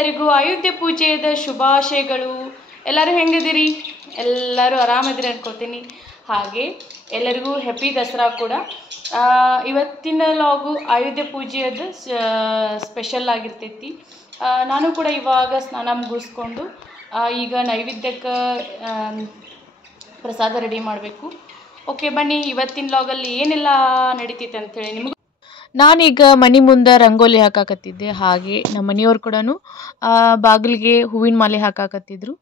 ಎಲ್ಲರಿಗೂ ಅಯೋಧ್ಯೆ ಪೂಜೆಯ ಶುಭಾಶಯಗಳು. ಎಲ್ಲರೂ ಹೆಂಗಿದ್ದೀರಿ? ಎಲ್ಲರೂ ಆರಾಮದಿರಿ ಅನ್ಕೋತೀನಿ. ಹಾಗೆ ಎಲ್ಲರಿಗೂ ಹ್ಯಾಪಿ ದಸರಾ ಕೂಡ. ಇವತ್ತಿನ ಲಾಗು ಅಯೋಧ್ಯೆ ಪೂಜೆಯದು ಸ್ಪೆಷಲ್ ಆಗಿರ್ತೈತಿ. ನಾನು ಕೂಡ ಇವಾಗ ಸ್ನಾನ ಮುಗಿಸ್ಕೊಂಡು ಈಗ ನೈವೇದ್ಯಕ್ಕೆ ಪ್ರಸಾದ ರೆಡಿ ಮಾಡಬೇಕು. ಓಕೆ ಬನ್ನಿ, ಇವತ್ತಿನ ಲಾಗಲ್ಲಿ ಏನೆಲ್ಲ ನಡೀತೈತೆ ಅಂಥೇಳಿ ನಿಮಗೆ. ನಾನೀಗ ಮನೆ ಮುಂದೆ ರಂಗೋಲಿ ಹಾಕಾಕತ್ತಿದ್ದೆ. ಹಾಗೆ ನಮ್ಮ ಮನೆಯವ್ರು ಕೂಡ ಬಾಗಿಲಿಗೆ ಹೂವಿನ ಮಾಲೆ ಹಾಕಾಕತ್ತಿದ್ರು.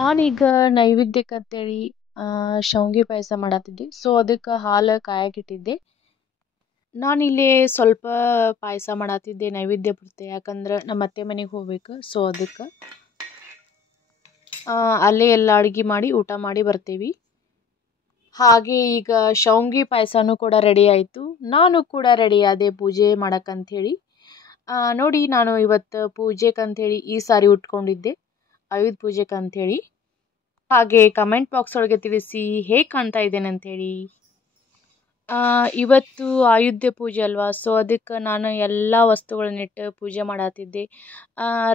ನಾನೀಗ ನೈವೇದ್ಯಕ್ಕೆ ಅಂತೇಳಿ ಶಾವಿಗೆ ಪಾಯಸ ಮಾಡತ್ತಿದ್ದೆ. ಸೊ ಅದಕ್ಕೆ ಹಾಲು ಕಾಯಕ್ಕಿಟ್ಟಿದ್ದೆ. ನಾನಿಲ್ಲಿ ಸ್ವಲ್ಪ ಪಾಯಸ ಮಾಡತ್ತಿದ್ದೆ ನೈವೇದ್ಯ ಪೂರ್ತಿ, ಯಾಕಂದ್ರೆ ನಮ್ಮ ಅತ್ತೆ ಮನೆಗೆ ಹೋಗ್ಬೇಕು. ಸೊ ಅದಕ್ಕೆ ಅಲ್ಲೇ ಎಲ್ಲ ಅಡುಗೆ ಮಾಡಿ ಊಟ ಮಾಡಿ ಬರ್ತೀವಿ. ಹಾಗೆ ಈಗ ಶಾವಿಗೆ ಪಾಯಸನೂ ಕೂಡ ರೆಡಿ ಆಯಿತು. ನಾನು ಕೂಡ ರೆಡಿ ಆದೆ ಪೂಜೆ ಮಾಡಕ್ಕಂಥೇಳಿ. ನೋಡಿ, ನಾನು ಇವತ್ತು ಪೂಜೆಗಂಥೇಳಿ ಈ ಸಾರಿ ಉಟ್ಕೊಂಡಿದ್ದೆ, ಆಯುಧ ಪೂಜೆಗಂಥೇಳಿ. ಹಾಗೆ ಕಮೆಂಟ್ ಬಾಕ್ಸ್ ಒಳಗೆ ತಿಳಿಸಿ ಹೇಗೆ ಕಾಣ್ತಾ ಇದ್ದೇನೆ ಅಂಥೇಳಿ. ಇವತ್ತು ಆಯುಧ ಪೂಜೆ ಅಲ್ವಾ, ಸೊ ಅದಕ್ಕೆ ನಾನು ಎಲ್ಲ ವಸ್ತುಗಳನ್ನಿಟ್ಟು ಪೂಜೆ ಮಾಡತ್ತಿದ್ದೆ.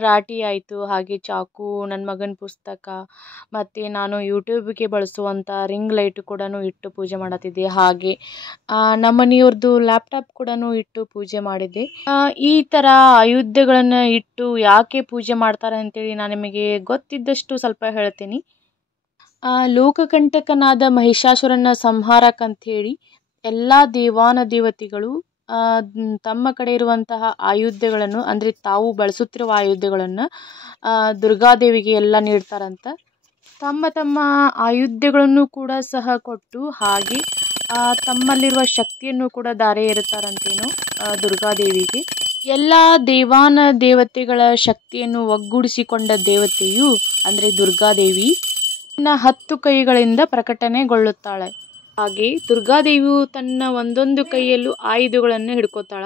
ರಾಟಿ ಆಯಿತು, ಹಾಗೆ ಚಾಕು, ನನ್ನ ಮಗನ ಪುಸ್ತಕ, ಮತ್ತು ನಾನು ಯೂಟ್ಯೂಬ್ಗೆ ಬಳಸುವಂಥ ರಿಂಗ್ ಲೈಟ್ ಕೂಡ ಇಟ್ಟು ಪೂಜೆ ಮಾಡತ್ತಿದ್ದೆ. ಹಾಗೆ ನಮ್ಮ ಮನೆಯವ್ರದ್ದು ಲ್ಯಾಪ್ಟಾಪ್ ಕೂಡ ಇಟ್ಟು ಪೂಜೆ ಮಾಡಿದ್ದೆ. ಈ ಥರ ಆಯುಧಗಳನ್ನು ಇಟ್ಟು ಯಾಕೆ ಪೂಜೆ ಮಾಡ್ತಾರೆ ಅಂತೇಳಿ ನಾನು ನಿಮಗೆ ಗೊತ್ತಿದ್ದಷ್ಟು ಸ್ವಲ್ಪ ಹೇಳ್ತೀನಿ. ಲೋಕಕಂಟಕನಾದ ಮಹಿಷಾಸುರನ ಸಂಹಾರಕ್ಕಂಥೇಳಿ ಎಲ್ಲ ದೇವಾನ ದೇವತೆಗಳು ತಮ್ಮ ಕಡೆ ಇರುವಂತಹ ಆಯುಧಗಳನ್ನು, ಅಂದರೆ ತಾವು ಬಳಸುತ್ತಿರುವ ಆಯುಧಗಳನ್ನು ದುರ್ಗಾದೇವಿಗೆ ಎಲ್ಲ ನೀಡ್ತಾರಂತ. ತಮ್ಮ ತಮ್ಮ ಆಯುಧಗಳನ್ನು ಕೂಡ ಸಹ ಕೊಟ್ಟು, ಹಾಗೆ ತಮ್ಮಲ್ಲಿರುವ ಶಕ್ತಿಯನ್ನು ಕೂಡ ಧಾರೆ ಎರುತ್ತಾರಂತೇನೋ ದುರ್ಗಾದೇವಿಗೆ. ಎಲ್ಲ ದೇವಾನ ದೇವತೆಗಳ ಶಕ್ತಿಯನ್ನು ಒಗ್ಗೂಡಿಸಿಕೊಂಡ ದೇವತೆಯು ಅಂದರೆ ದುರ್ಗಾದೇವಿ 10 ಕೈಗಳಿಂದ ಪ್ರಕಟಣೆಗೊಳ್ಳುತ್ತಾಳೆ. ಹಾಗೆ ದುರ್ಗಾದೇವಿಯು ತನ್ನ ಒಂದೊಂದು ಕೈಯಲ್ಲೂ ಆಯುಧಗಳನ್ನು ಹಿಡ್ಕೋತಾಳ.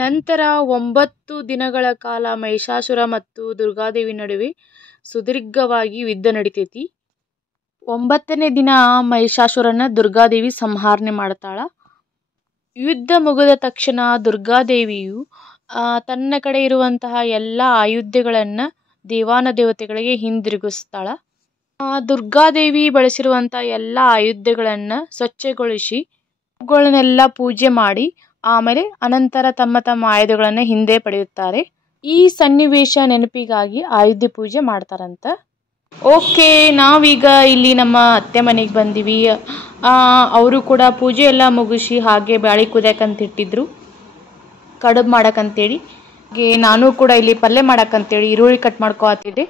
ನಂತರ 9 ದಿನಗಳ ಕಾಲ ಮಹಿಷಾಸುರ ಮತ್ತು ದುರ್ಗಾದೇವಿ ನಡುವೆ ಸುದೀರ್ಘವಾಗಿ ಯುದ್ಧ ನಡಿತೈತಿ. 9ನೇ ದಿನ ಮಹಿಷಾಸುರನ ದುರ್ಗಾದೇವಿ ಸಂಹಾರಣೆ ಮಾಡ್ತಾಳ. ಯುದ್ಧ ಮುಗಿದ ತಕ್ಷಣ ದುರ್ಗಾದೇವಿಯು ತನ್ನ ಕಡೆ ಇರುವಂತಹ ಎಲ್ಲ ಆಯುಧಗಳನ್ನು ದೇವಾನ ದೇವತೆಗಳಿಗೆ ಹಿಂದಿರುಗಿಸ್ತಾಳ. ದುರ್ಗಾದೇವಿ ಬಳಸಿರುವಂಥ ಎಲ್ಲ ಆಯುಧಗಳನ್ನು ಸ್ವಚ್ಛಗೊಳಿಸಿ ಅವುಗಳನ್ನೆಲ್ಲ ಪೂಜೆ ಮಾಡಿ ಆಮೇಲೆ ಅನಂತರ ತಮ್ಮ ತಮ್ಮ ಆಯುಧಗಳನ್ನು ಹಿಂದೆ ಪಡೆಯುತ್ತಾರೆ. ಈ ಸನ್ನಿವೇಶ ನೆನಪಿಗಾಗಿ ಆಯುಧ ಪೂಜೆ ಮಾಡ್ತಾರಂತ. ಓಕೆ, ನಾವೀಗ ಇಲ್ಲಿ ನಮ್ಮ ಅತ್ತೆ ಮನೆಗೆ ಬಂದೀವಿ. ಅವರು ಕೂಡ ಪೂಜೆ ಎಲ್ಲ ಮುಗಿಸಿ ಹಾಗೆ ಬ್ಯಾಳಿ ಕುದಿಯಕ್ಕಂತ ಇಟ್ಟಿದ್ರು, ಕಡುಬು ಮಾಡಕ್ಕಂತೇಳಿ. ಹಾಗೆ ನಾನು ಕೂಡ ಇಲ್ಲಿ ಪಲ್ಯ ಮಾಡಕ್ಕಂತೇಳಿ ಈರುಳ್ಳಿ ಕಟ್ ಮಾಡ್ಕೊತಿದ್ದೆ.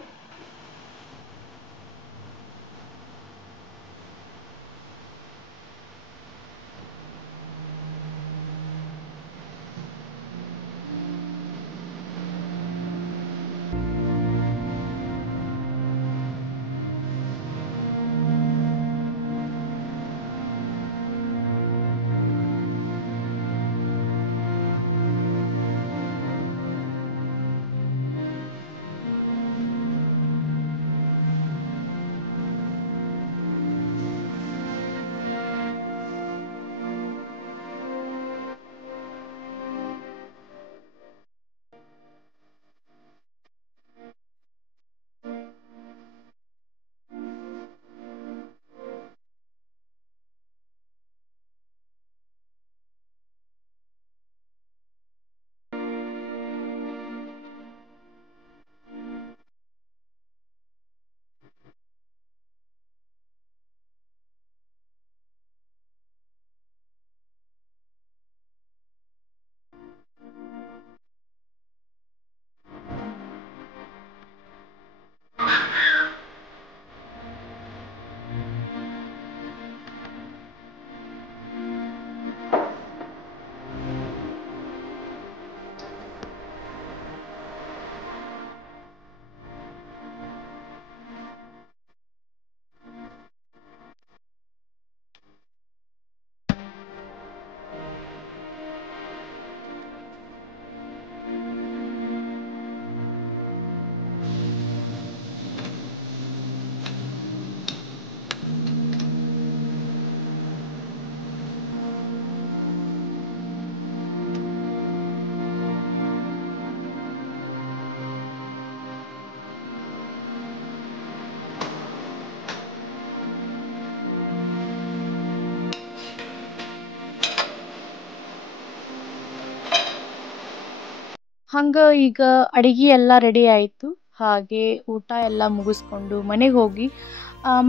ಹಂಗೆ ಈಗ ಅಡಿಗೆ ಎಲ್ಲ ರೆಡಿ ಆಯಿತು. ಹಾಗೆ ಊಟ ಎಲ್ಲ ಮುಗಿಸ್ಕೊಂಡು ಮನೆಗೆ ಹೋಗಿ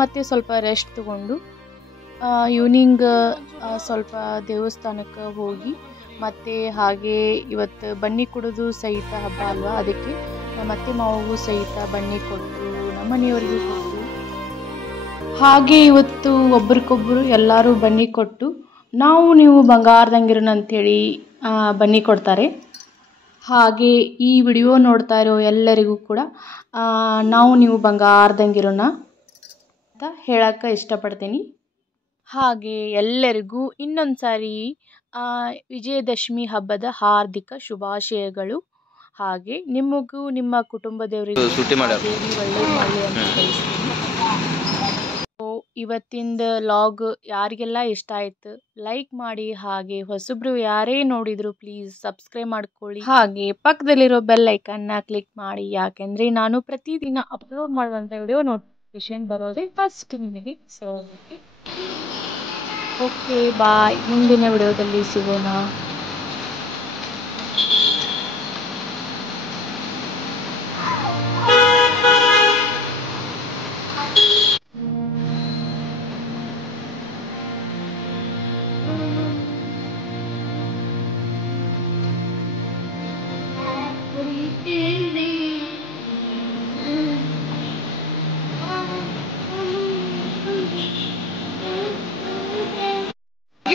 ಮತ್ತೆ ಸ್ವಲ್ಪ ರೆಸ್ಟ್ ತಗೊಂಡು ಈವ್ನಿಂಗ್ ಸ್ವಲ್ಪ ದೇವಸ್ಥಾನಕ್ಕೆ ಹೋಗಿ ಮತ್ತು ಹಾಗೆ ಇವತ್ತು ಬನ್ನಿ ಕೊಡೋದು ಸಹಿತ ಹಬ್ಬ ಅಲ್ವಾ, ಅದಕ್ಕೆ ಮತ್ತೆ ಮಾವಗೂ ಸಹಿತ ಬನ್ನಿ ಕೊಟ್ಟು ನಮ್ಮ ಮನೆಯವರಿಗೂ ಕೊಟ್ಟು ಹಾಗೆ ಇವತ್ತು ಒಬ್ರಿಗೊಬ್ಬರು ಎಲ್ಲರೂ ಬನ್ನಿ ಕೊಟ್ಟು ನಾವು ನೀವು ಬಂಗಾರದಂಗಿರೋಣ ಅಂಥೇಳಿ ಬನ್ನಿ ಕೊಡ್ತಾರೆ. ಹಾಗೆ ಈ ವಿಡಿಯೋ ನೋಡ್ತಾ ಇರೋ ಎಲ್ಲರಿಗೂ ಕೂಡ ನಾವು ನೀವು ಬಂಗಾರದಂಗಿರೋಣ ಅಂತ ಹೇಳಕ್ಕೆ ಇಷ್ಟಪಡ್ತೀನಿ. ಹಾಗೆ ಎಲ್ಲರಿಗೂ ಇನ್ನೊಂದು ಸಾರಿ ವಿಜಯದಶಮಿ ಹಬ್ಬದ ಹಾರ್ದಿಕ ಶುಭಾಶಯಗಳು. ಹಾಗೆ ನಿಮಗೂ ನಿಮ್ಮ ಕುಟುಂಬದವರಿಗೂ ದೇವಿ ಒಳ್ಳೇದು ಮಾಡಲಿ ಅಂತ ಬಯಸ್ತೀನಿ. ಇವತ್ತಿಂದ ಲಾಗ್ ಯಾರಿಗೆಲ್ಲ ಇಷ್ಟ ಆಯ್ತು ಲೈಕ್ ಮಾಡಿ, ಹಾಗೆ ಹೊಸಬ್ರು ಯಾರೇ ನೋಡಿದ್ರು ಪ್ಲೀಸ್ ಸಬ್ಸ್ಕ್ರೈಬ್ ಮಾಡ್ಕೊಳ್ಳಿ. ಹಾಗೆ ಪಕ್ಕದಲ್ಲಿರೋ ಬೆಲ್ ಐಕನ್ನ ಕ್ಲಿಕ್ ಮಾಡಿ, ಯಾಕೆಂದರೆ ನಾನು ಪ್ರತಿದಿನ ಅಪ್ಲೋಡ್ ಮಾಡುವಂಥ ವಿಡಿಯೋ ನೋಟಿಫಿಕೇಶನ್ ಬರೋದೇ ಫಸ್ಟ್ ನಿಮಗೆ. ಸೊ ಓಕೆ ಬಾಯ್, ಮುಂದಿನ ವಿಡಿಯೋದಲ್ಲಿ ಸಿಗೋಣ. ಈ